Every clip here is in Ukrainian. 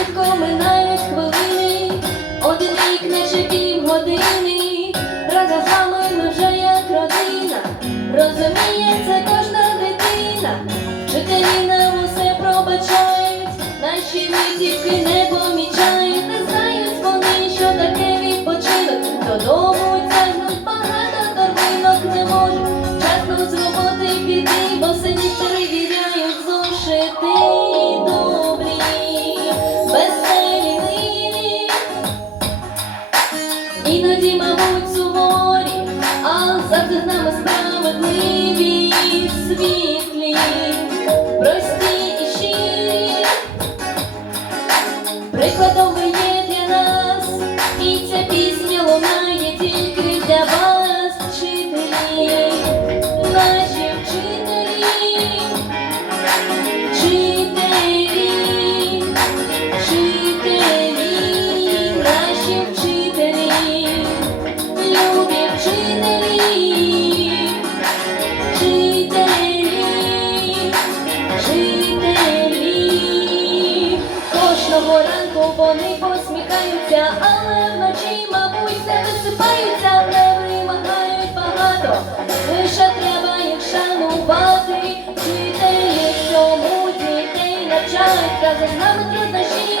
Швидко минають хвилини, один рік не чекає. Іноді, мабуть, суворі, а завжди з нами справедливі, світлі, прості Кожного ранку вони посміхаються, але вночі, мабуть, не висипаються, не вимагають багато. Лише треба їх шанувати. дітей, цьому дітей навчають, разом з нами труднощі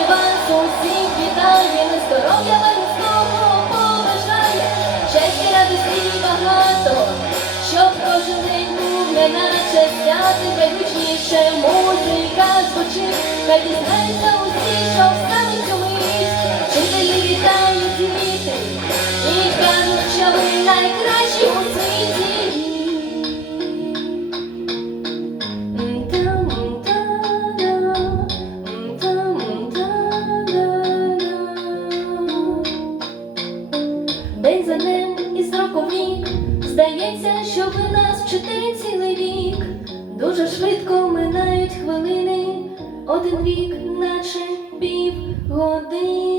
щастя, радостей багато, щоб кожен день був не наче святи, хай гучніше музика звучить, хай дізнається усі, що саме Здається, що ви нас вчити цілий вік. Дуже швидко минають хвилини, один вік, наче пів години.